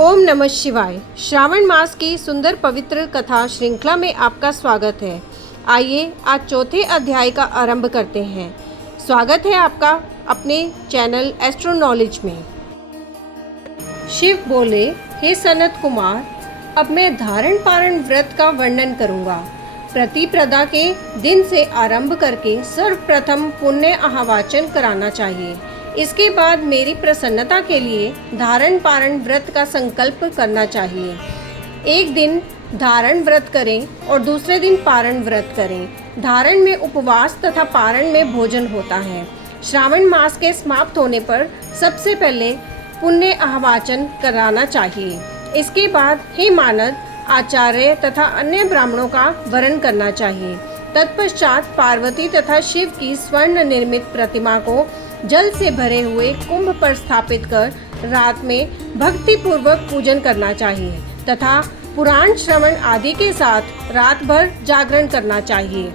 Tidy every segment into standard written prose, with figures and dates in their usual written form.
ओम नमः शिवाय। श्रावण मास की सुंदर पवित्र कथा श्रृंखला में आपका स्वागत है। आइए आज चौथे अध्याय का आरंभ करते हैं। स्वागत है आपका अपने चैनल एस्ट्रो नॉलेज में। शिव बोले, हे सनत कुमार, अब मैं धारण पारण व्रत का वर्णन करूंगा। प्रतिप्रदा के दिन से आरंभ करके सर्वप्रथम पुण्य आह्वाचन कराना चाहिए। इसके बाद मेरी प्रसन्नता के लिए धारण पारण व्रत का संकल्प करना चाहिए। एक दिन धारण व्रत करें और दूसरे दिन पारण व्रत करें। धारण में उपवास तथा पारण में भोजन होता है। श्रावण मास के समाप्त होने पर सबसे पहले पुण्य आह्वाचन कराना चाहिए। इसके बाद हे मानद, आचार्य तथा अन्य ब्राह्मणों का वरण करना चाहिए। तत्पश्चात पार्वती तथा शिव की स्वर्ण निर्मित प्रतिमा को जल से भरे हुए कुंभ पर स्थापित कर रात में भक्ति पूर्वक पूजन करना चाहिए तथा पुराण श्रवण आदि के साथ रात भर जागरण करना चाहिए।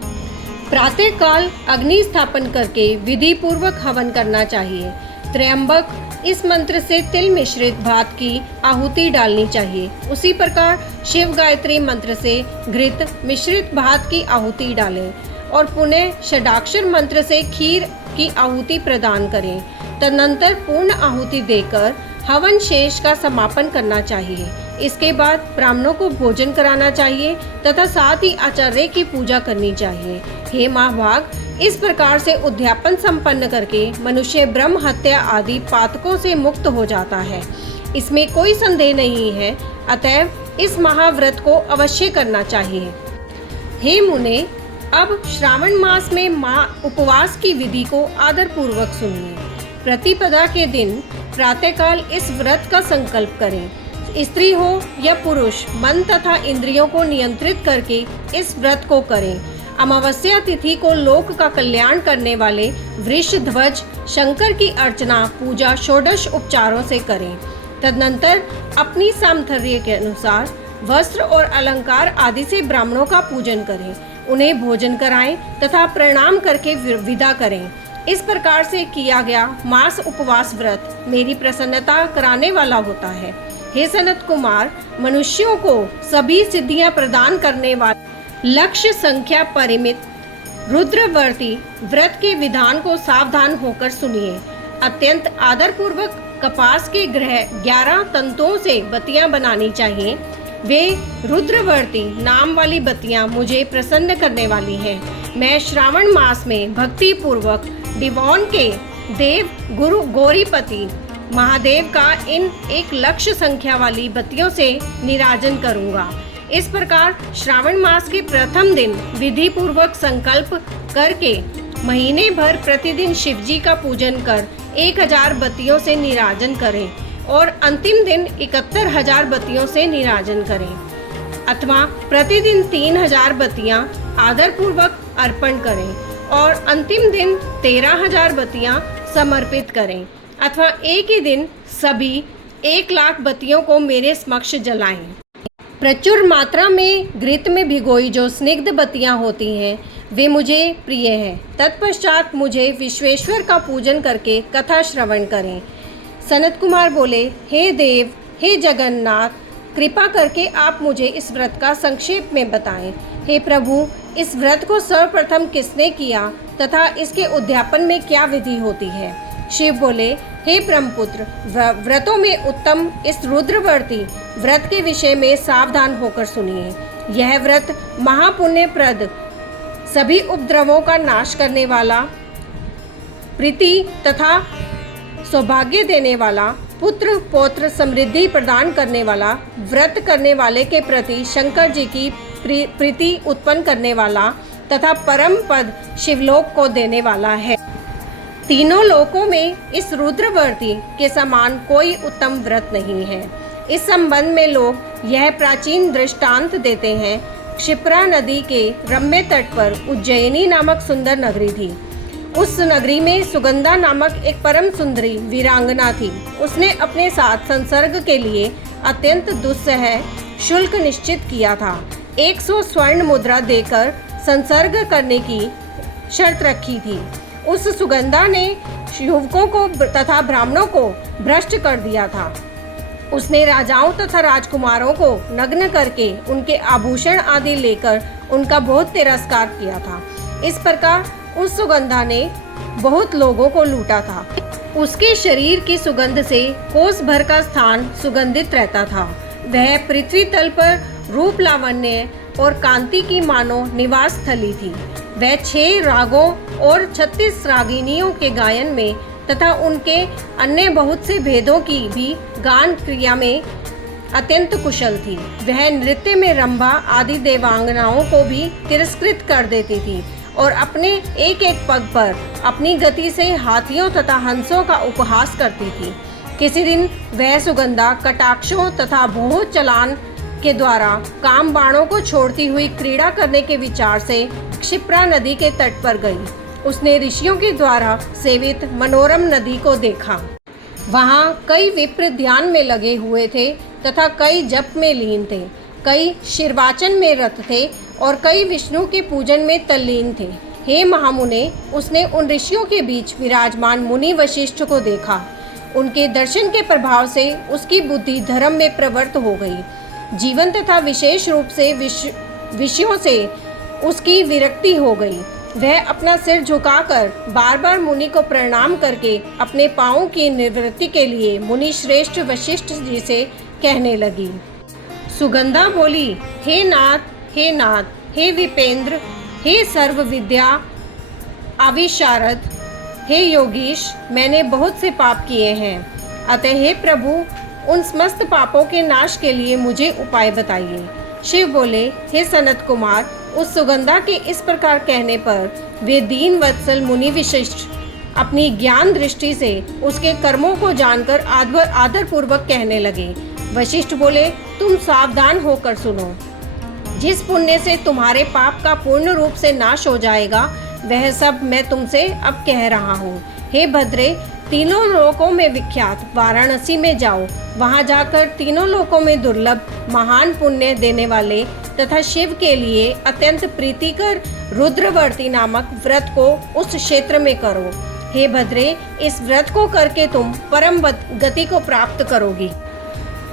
प्रातः काल अग्नि स्थापन करके विधि पूर्वक हवन करना चाहिए। त्र्यंबक इस मंत्र से तिल मिश्रित भात की आहुति डालनी चाहिए। उसी प्रकार शिव गायत्री मंत्र से घृत मिश्रित भात की आहुति डालें और पुनः षडाक्षर मंत्र से खीर की आहुति प्रदान करें। तदनंतर पूर्ण आहुति देकर हवन शेष का समापन करना चाहिए। इसके बाद ब्राह्मणों को भोजन कराना चाहिए तथा साथ ही आचार्य की पूजा करनी चाहिए। हे महाभाग, इस प्रकार से उद्यापन संपन्न करके मनुष्य ब्रह्म हत्या आदि पातकों से मुक्त हो जाता है। इसमें कोई संदेह नहीं है। अतएव इस महाव्रत को अवश्य करना चाहिए। हे मुने, अब श्रावण मास में उपवास की विधि को आदर पूर्वक सुनिए। प्रतिपदा के दिन प्रातःकाल इस व्रत का संकल्प करें। स्त्री हो या पुरुष, मन तथा इंद्रियों को नियंत्रित करके इस व्रत को करें। अमावस्या तिथि को लोक का कल्याण करने वाले वृषध्वज शंकर की अर्चना पूजा षोडश उपचारों से करें। तदनंतर अपनी सामर्थ्य के अनुसार वस्त्र और अलंकार आदि से ब्राह्मणों का पूजन करें। उन्हें भोजन कराएं तथा प्रणाम करके विदा करें। इस प्रकार से किया गया मास उपवास व्रत मेरी प्रसन्नता कराने वाला होता है। हे सनत कुमार, मनुष्यों को सभी सिद्धियां प्रदान करने वाले लक्ष्य संख्या परिमित रुद्रवर्ती व्रत के विधान को सावधान होकर सुनिए। अत्यंत आदर पूर्वक कपास के 11 तंतुओं से बत्तियां बनानी चाहिए। वे रुद्रवर्ती नाम वाली बत्तियां मुझे प्रसन्न करने वाली हैं। मैं श्रावण मास में भक्ति पूर्वक डिवॉन के देव गुरु गौरीपति महादेव का इन 1 लक्ष्य संख्या वाली बत्तियों से निराजन करूंगा। इस प्रकार श्रावण मास के प्रथम दिन विधि पूर्वक संकल्प करके महीने भर प्रतिदिन शिवजी का पूजन कर 1000 बत्तियों से निराजन करें और अंतिम दिन 71,000 बत्तियों से निराजन करें अथवा प्रतिदिन 3000 बत्तियां आदर पूर्वक अर्पण करें और अंतिम दिन 13,000 बत्तियां समर्पित करें अथवा एक ही दिन सभी 1 लाख बत्तियों को मेरे समक्ष जलाएं। प्रचुर मात्रा में घृत में भिगोई जो स्निग्ध बत्तियां होती हैं वे मुझे प्रिय हैं। तत्पश्चात मुझे विश्वेश्वर का पूजन करके कथा श्रवण करें। सनत कुमार बोले, हे देव, हे जगन्नाथ, कृपा करके आप मुझे इस व्रत का संक्षेप में बताएं। हे प्रभु, इस व्रत को सर्वप्रथम किसने किया तथा इसके उद्यापन में क्या विधि होती है? शिव बोले, हे ब्रह्मपुत्र, व्रतों में उत्तम इस रुद्रवर्ती व्रत के विषय में सावधान होकर सुनिए। यह व्रत महापुण्यप्रद, सभी उपद्रवों का नाश करने वाला, प्रीति तथा सौभाग्य देने वाला, पुत्र पौत्र समृद्धि प्रदान करने वाला, व्रत करने वाले के प्रति शंकर जी की प्रीति उत्पन्न करने वाला तथा परम पद शिवलोक को देने वाला है। तीनों लोकों में इस रुद्रवर्ती के समान कोई उत्तम व्रत नहीं है। इस संबंध में लोग यह प्राचीन दृष्टांत देते हैं। क्षिप्रा नदी के रम्य तट पर उज्जैनी नामक सुंदर नगरी थी। उस नगरी में सुगंधा नामक एक परम सुंदरी वीरांगना थी। उसने अपने साथ संसर्ग के लिए अत्यंत दुस्सह शुल्क निश्चित किया था। 100 स्वर्ण मुद्रा देकर संसर्ग करने की शर्त रखी थी। उस सुगंधा ने युवकों को तथा ब्राह्मणों को भ्रष्ट कर दिया था। उसने राजाओं तथा राजकुमारों को नग्न करके उनके आभूषण आदि लेकर उनका बहुत तिरस्कार किया था। इस प्रकार उस सुगंधा ने बहुत लोगों को लूटा था। उसके शरीर की सुगंध से कोस भर का स्थान सुगंधित रहता था। वह पृथ्वी तल पर रूप लावण्य और कांति की मानो निवास स्थली थी। वह 6 रागों और 36 रागिनियों के गायन में तथा उनके अन्य बहुत से भेदों की भी गान क्रिया में अत्यंत कुशल थी। वह नृत्य में रंभा आदि देवांगनाओं को भी तिरस्कृत कर देती थी और अपने एक एक पग पर अपनी गति से हाथियों तथा हंसों का उपहास करती थी। किसी दिन वह सुगंधा कटाक्षों तथा भौहों चलान के द्वारा काम बाणों को छोड़ती हुई क्रीड़ा करने के विचार से क्षिप्रा नदी के तट पर गई। उसने ऋषियों के द्वारा सेवित मनोरम नदी को देखा। वहाँ कई विप्र ध्यान में लगे हुए थे तथा कई जप में लीन थे, कई शिरवाचन में रत थे और कई विष्णु के पूजन में तल्लीन थे। हे महामुने, उसने उन ऋषियों के बीच विराजमान मुनि वशिष्ठ को देखा। उनके दर्शन के प्रभाव से उसकी बुद्धि धर्म में प्रवृत्त हो गई। जीवन तथा विशेष रूप से विषयों से उसकी विरक्ति हो गई। वह अपना सिर झुकाकर बार बार मुनि को प्रणाम करके अपने पाँवों की निवृत्ति के लिए मुनि श्रेष्ठ वशिष्ठ जी से कहने लगी। सुगंधा बोली, हे नाथ, हे नाथ, हे विपेंद्र, हे सर्व विद्या आविशारद, हे योगीश, मैंने बहुत से पाप किए हैं। अतः हे प्रभु, उन समस्त पापों के नाश के लिए मुझे उपाय बताइए। शिव बोले, हे सनत कुमार, उस सुगंधा के इस प्रकार कहने पर वे दीन वत्सल मुनि वशिष्ठ अपनी ज्ञान दृष्टि से उसके कर्मों को जानकर आदर पूर्वक कहने लगे। वशिष्ठ बोले, तुम सावधान होकर सुनो। जिस पुण्य से तुम्हारे पाप का पूर्ण रूप से नाश हो जाएगा, वह सब मैं तुमसे अब कह रहा हूँ। हे भद्रे, तीनों लोकों में विख्यात वाराणसी में जाओ। वहाँ जाकर तीनों लोकों में दुर्लभ महान पुण्य देने वाले तथा शिव के लिए अत्यंत प्रीतिकर रुद्रवर्ती नामक व्रत को उस क्षेत्र में करो। हे भद्रे, इस व्रत को करके तुम परम गति को प्राप्त करोगी।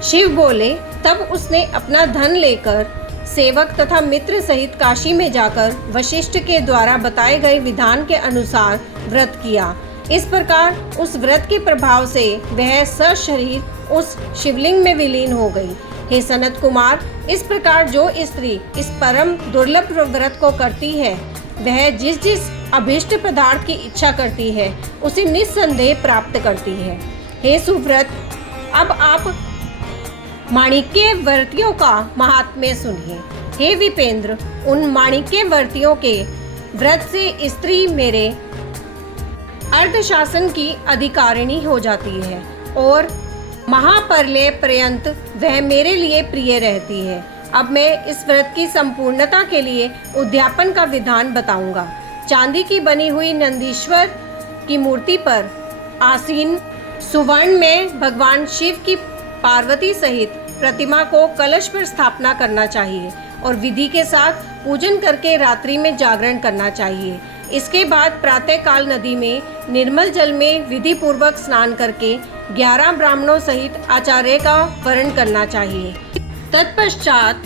शिव बोले, तब उसने अपना धन लेकर सेवक तथा मित्र सहित काशी में जाकर वशिष्ठ के द्वारा बताए गए विधान के अनुसार व्रत किया। इस प्रकार उस व्रत के प्रभाव से वह सशरीर उस शिवलिंग में विलीन हो गई। हे सनत कुमार, इस प्रकार जो स्त्री इस परम दुर्लभ व्रत को करती है, वह जिस जिस अभीष्ट पदार्थ की इच्छा करती है उसे निस्संदेह प्राप्त करती है। हे सुव्रत, अब आप माणिक्य व्रतियों का महात्म्य सुनिए। हे विपेंद्र, उन माणिक्य व्रतियों के व्रत से स्त्री मेरे अर्धशासन की अधिकारिणी हो जाती है और महाप्रलय पर्यंत वह मेरे लिए प्रिय रहती है। अब मैं इस व्रत की संपूर्णता के लिए उद्यापन का विधान बताऊंगा। चांदी की बनी हुई नंदीश्वर की मूर्ति पर आसीन सुवर्ण में भगवान शिव की पार्वती सहित प्रतिमा को कलश पर स्थापना करना चाहिए और विधि के साथ पूजन करके रात्रि में जागरण करना चाहिए। इसके बाद प्रातः काल नदी में निर्मल जल में विधि पूर्वक स्नान करके 11 ब्राह्मणों सहित आचार्य का वर्ण करना चाहिए। तत्पश्चात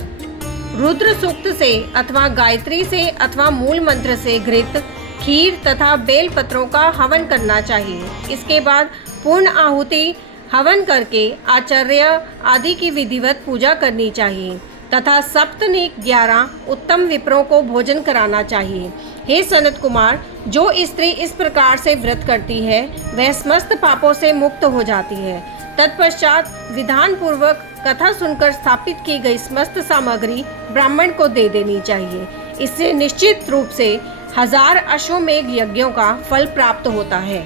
रुद्र सूक्त से अथवा गायत्री से अथवा मूल मंत्र से घृत, खीर तथा बेल पत्रों का हवन करना चाहिए। इसके बाद पूर्ण आहुति हवन करके आचार्य आदि की विधिवत पूजा करनी चाहिए तथा सप्तनिक 11 उत्तम विप्रों को भोजन कराना चाहिए। हे सनत कुमार, जो स्त्री इस प्रकार से व्रत करती है वह समस्त पापों से मुक्त हो जाती है। तत्पश्चात विधान पूर्वक कथा सुनकर स्थापित की गई समस्त सामग्री ब्राह्मण को दे देनी चाहिए। इससे निश्चित रूप से 1000 अश्वमेघ यज्ञों का फल प्राप्त होता है।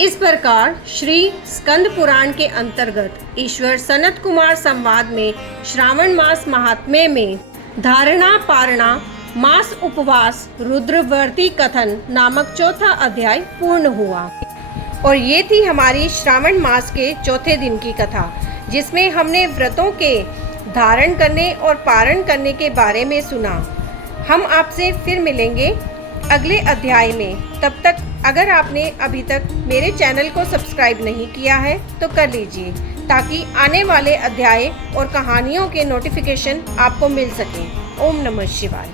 इस प्रकार श्री स्कंद पुराण के अंतर्गत ईश्वर सनत कुमार संवाद में श्रावण मास महात्म्य में धारणा पारणा मास उपवास रुद्रवर्ती कथन नामक चौथा अध्याय पूर्ण हुआ। और ये थी हमारी श्रावण मास के चौथे दिन की कथा, जिसमें हमने व्रतों के धारण करने और पारण करने के बारे में सुना। हम आपसे फिर मिलेंगे अगले अध्याय में। तब तक अगर आपने अभी तक मेरे चैनल को सब्सक्राइब नहीं किया है तो कर लीजिए। ताकि आने वाले अध्याय और कहानियों के नोटिफिकेशन आपको मिल सकें। ओम नमः शिवाय।